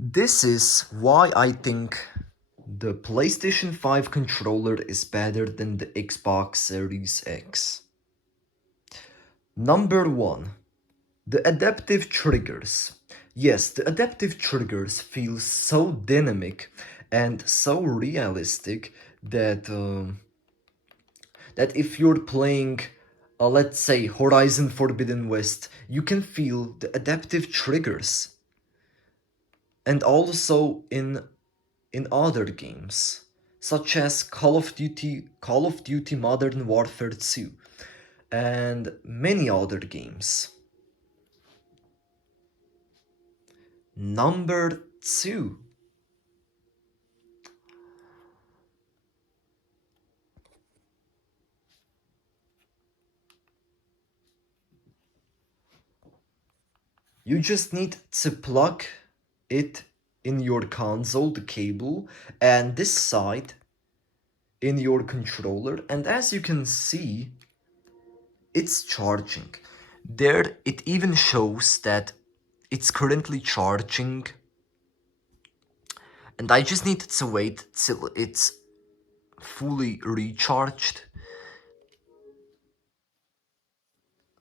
This is why I think the PlayStation 5 controller is better than the Xbox Series X. Number 1. The adaptive triggers. Yes, the adaptive triggers feel so dynamic and so realistic that if you're playing, let's say, Horizon Forbidden West, you can feel the adaptive triggers. And also in other games, such as Call of Duty Modern Warfare 2, and many other games. Number 2. You just need to plug it in your console, the cable, and this side in your controller, and as you can see, it's charging. There it even shows that it's currently charging, and I just need to wait till it's fully recharged.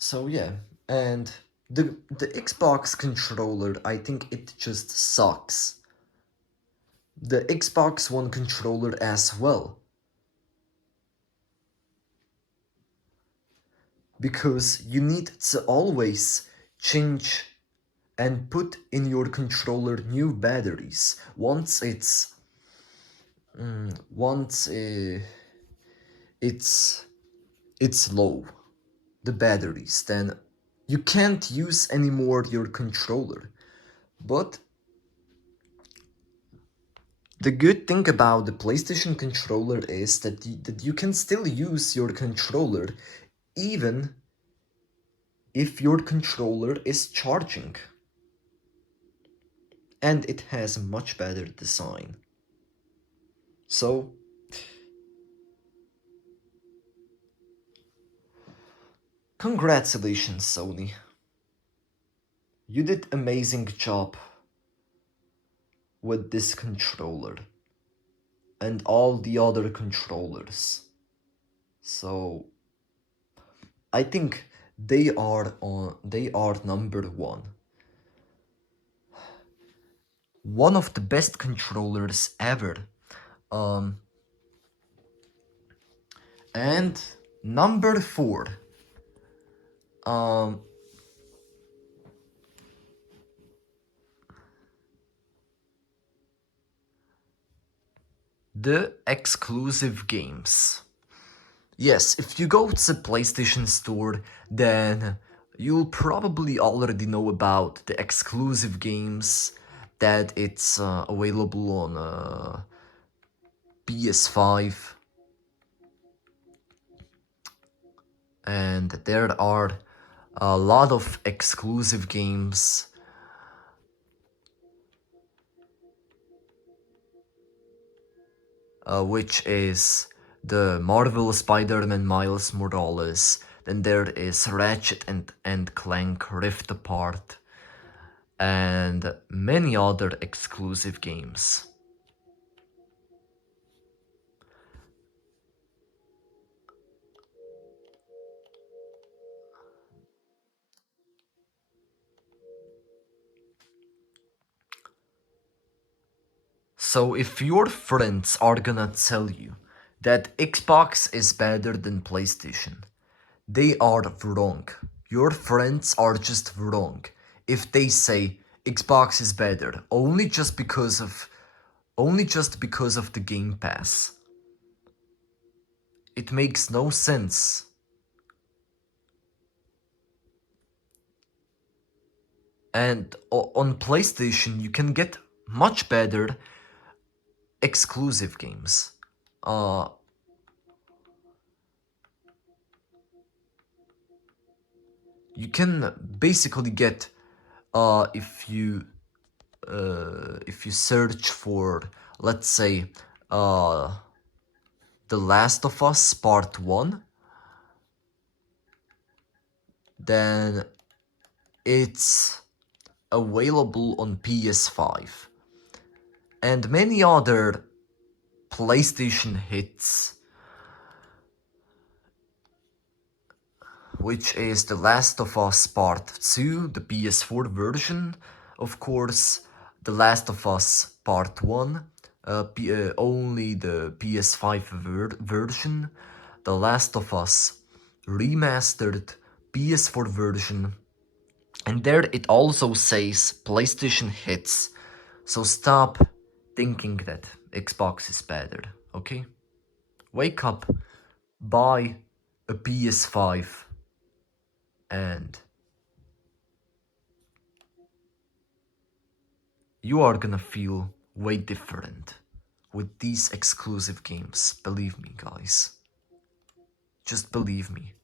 So yeah, and the Xbox controller, I think it just sucks. The Xbox One controller as well. Because you need to always change and put in your controller new batteries once once it's low, the batteries, then you can't use anymore your controller. But the good thing about the PlayStation controller is that you can still use your controller even if your controller is charging. And it has a much better design. So, congratulations, Sony. You did amazing job with this controller and all the other controllers. So, I think they are number one. One of the best controllers ever. Um, and number 4. Um, the exclusive games. Yes, if you go to the PlayStation Store, then you'll probably already know about the exclusive games that it's available on PS5. And there are a lot of exclusive games. Which is the Marvel Spider-Man Miles Morales. Then there is Ratchet and Clank Rift Apart, and many other exclusive games. So if your friends are gonna tell you that Xbox is better than PlayStation, they are wrong. Your friends are just wrong if they say Xbox is better only just because of the Game Pass. It makes no sense. And on PlayStation you can get much better exclusive games. You can basically get if you search for, let's say, The Last of Us Part 1, then it's available on PS5. and many other PlayStation hits, which is The Last of Us Part 2, the PS4 version, of course, The Last of Us Part 1, only the PS5 version, The Last of Us Remastered PS4 version, and there it also says PlayStation hits, so stop thinking that Xbox is better, okay? Wake up, buy a PS5, and you are gonna feel way different with these exclusive games. Believe me, guys. Just believe me.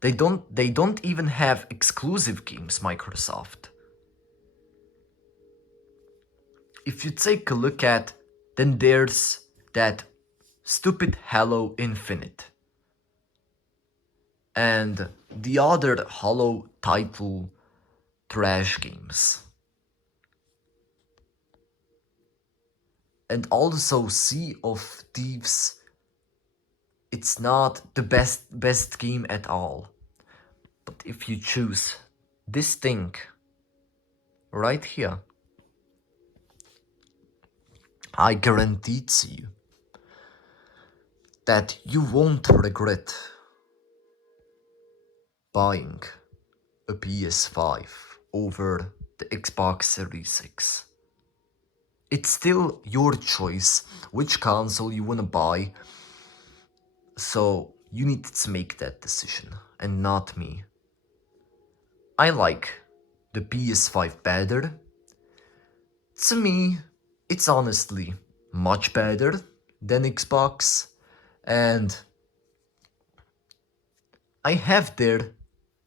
They don't even have exclusive games, Microsoft. If you take a look at, then there's that stupid Halo Infinite. And the other Halo title trash games. And also Sea of Thieves, it's not the best game at all. But if you choose this thing right here, I guarantee to you that you won't regret buying a PS5 over the Xbox Series X. It's still your choice which console you wanna buy, so you need to make that decision, and not me. I like the PS5 better. To me, it's honestly much better than Xbox, and I have there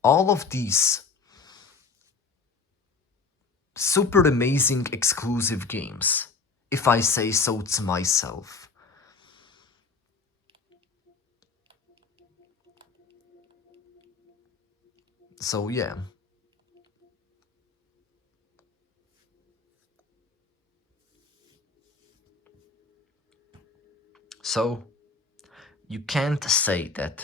all of these super amazing exclusive games, if I say so to myself. So yeah. So you can't say that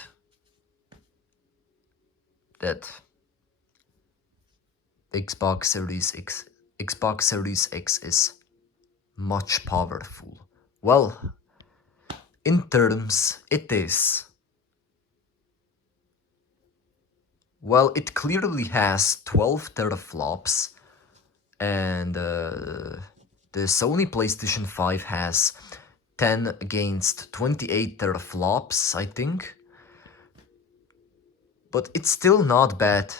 Xbox Series X is much powerful. Well, in terms, it is. Well, it clearly has 12 teraflops, and the Sony PlayStation 5 has 10 against 28 teraflops, I think. But it's still not bad,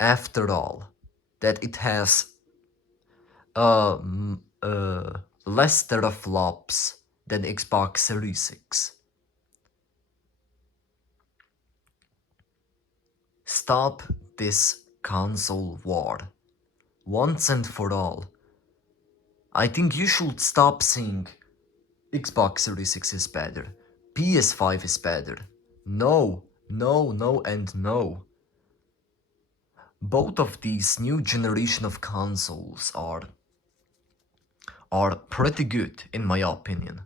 after all, that it has less teraflops than Xbox Series X. Stop this console war, once and for all. I think you should stop saying Xbox Series X is better, PS5 is better. No, no, no, and no. Both of these new generation of consoles are pretty good, in my opinion.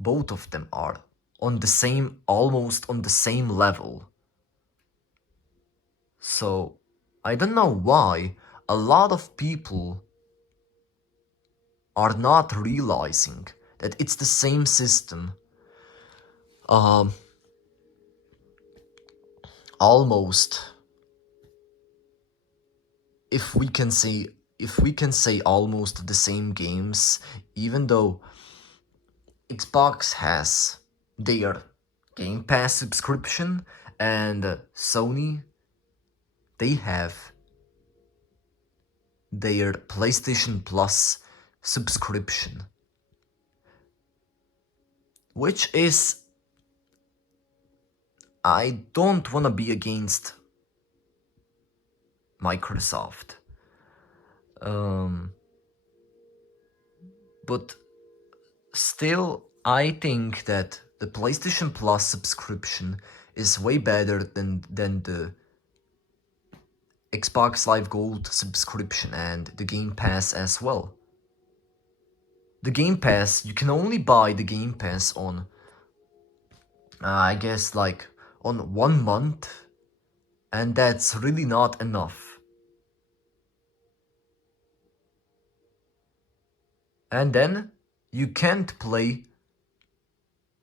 Both of them are on the same, almost on the same level. So, I don't know why a lot of people are not realizing that it's the same system. Almost, if we can say almost the same games, even though Xbox has their Game Pass subscription and Sony, they have their PlayStation Plus subscription, which is, I don't wanna be against Microsoft, but still, I think that the PlayStation Plus subscription is way better than the Xbox Live Gold subscription and the Game Pass as well. The Game Pass, you can only buy the Game Pass on, I guess, like on 1 month, and that's really not enough. And then you can't play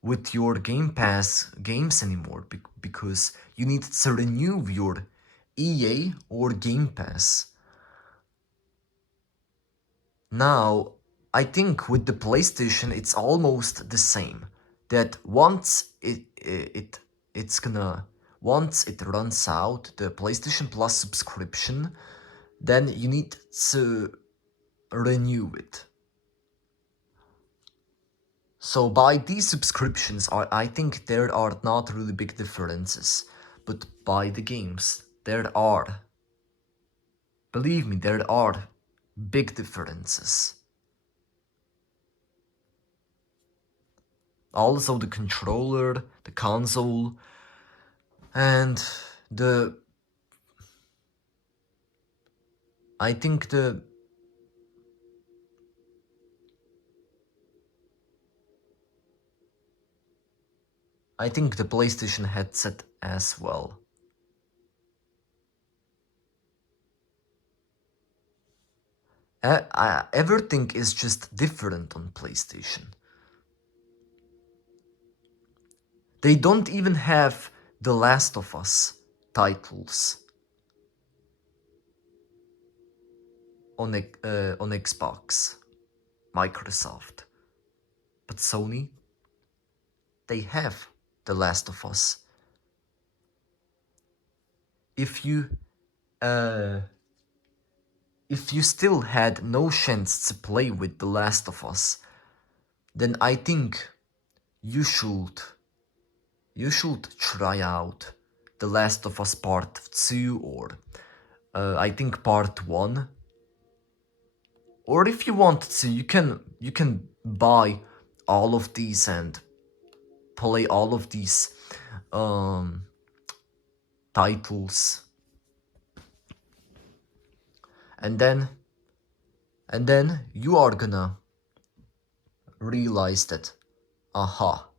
with your Game Pass games anymore because you need to renew your EA or Game Pass. Now, I think with the PlayStation it's almost the same. That once once it runs out, the PlayStation Plus subscription, then you need to renew it. So by these subscriptions, I think there are not really big differences, but by the games, there are. Believe me, there are big differences. Also the controller, the console, and I think the PlayStation headset as well. Everything is just different on PlayStation. They don't even have The Last of Us titles on Xbox, Microsoft. But Sony, they have The Last of Us. If you still had no chance to play with The Last of Us, then I think you should try out The Last of Us Part 2 or I think Part 1. Or if you want to, you can buy all of these and play all of these titles. And then you are gonna realize that, aha,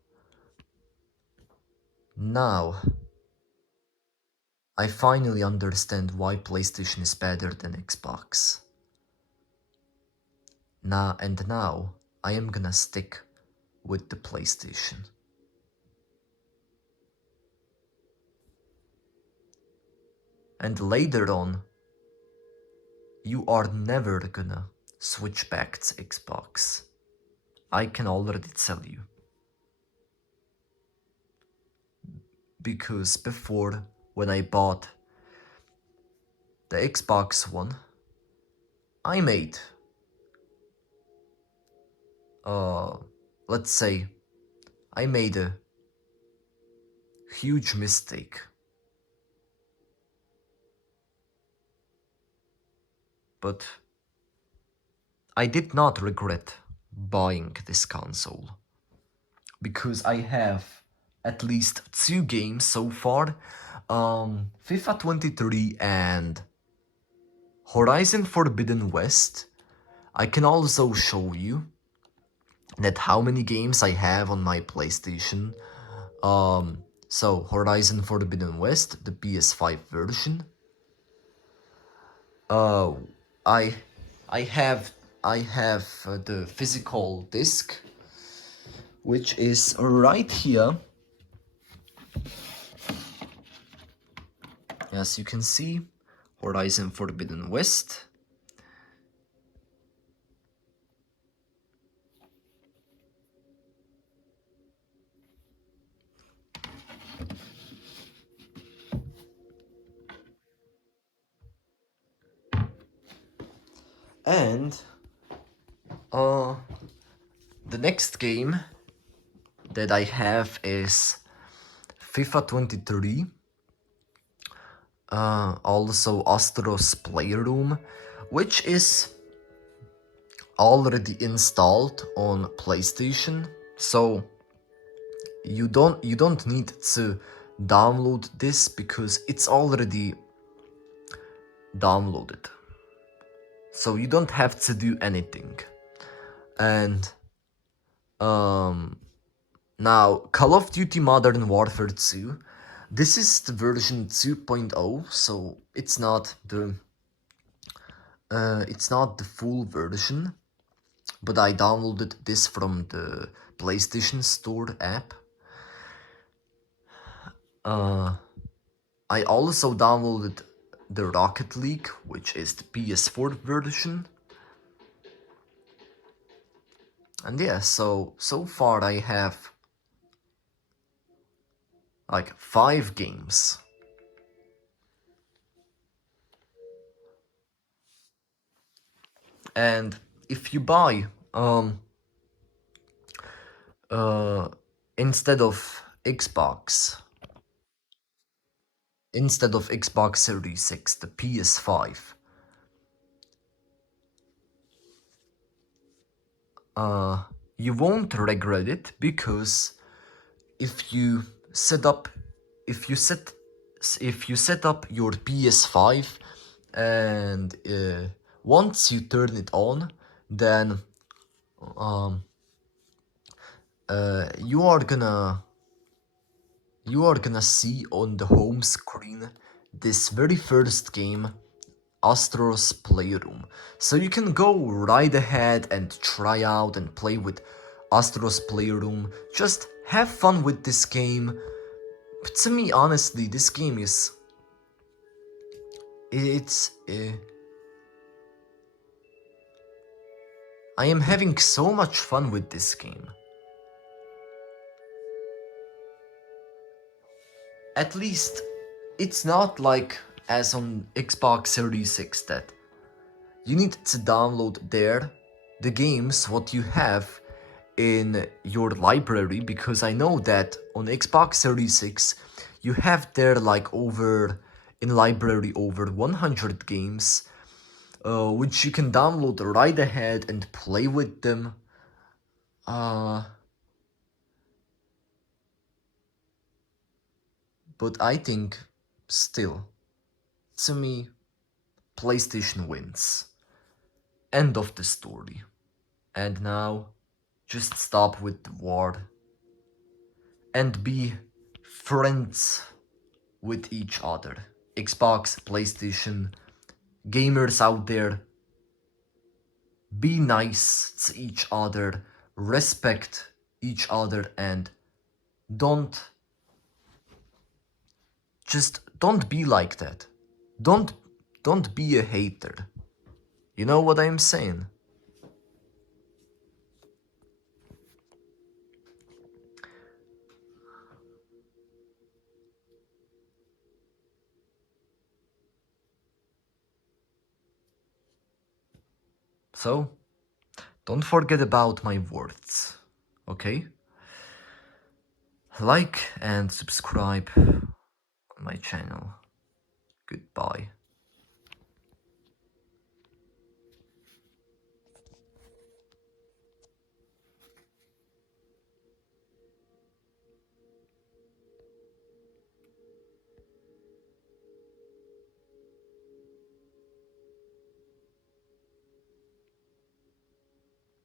now I finally understand why PlayStation is better than Xbox. Now I am gonna stick with the PlayStation. And later on, you are never gonna switch back to Xbox. I can already tell you. Because before, when I bought the Xbox One, I made, let's say, I made a huge mistake. But I did not regret buying this console, because I have at least 2 games so far, FIFA 23 and Horizon Forbidden West. I can also show you that how many games I have on my PlayStation. So Horizon Forbidden West, the PS5 version. I have the physical disc, which is right here. As you can see, Horizon Forbidden West. And the next game that I have is FIFA 23. Also Astro's Playroom, which is already installed on PlayStation, so you don't need to download this because it's already downloaded. So you don't have to do anything. And now Call of Duty Modern Warfare 2. This is the version 2.0, so it's not the full version, but I downloaded this from the PlayStation Store app. I also downloaded the Rocket League, which is the PS4 version. And yeah, so far I have like 5 games. And if you buy instead of Xbox Series 6, the PS5, you won't regret it, because if you set up your PS5 and once you turn it on, then you are gonna see on the home screen this very first game, Astro's Playroom. So you can go right ahead and try out and play with Astro's Playroom. Just have fun with this game. But to me, honestly, this game is... I am having so much fun with this game. At least, it's not like as on Xbox Series 6 that you need to download there the games what you have in your library, because I know that on Xbox Series 6 you have there like over 100 games which you can download right ahead and play with them. But I think still, to me, PlayStation wins. End of the story. And now, just stop with the war and be friends with each other. Xbox, PlayStation, gamers out there, be nice to each other, respect each other, and don't be like that. Don't be a hater. You know what I'm saying? So, don't forget about my words, okay? Like and subscribe on my channel. Goodbye.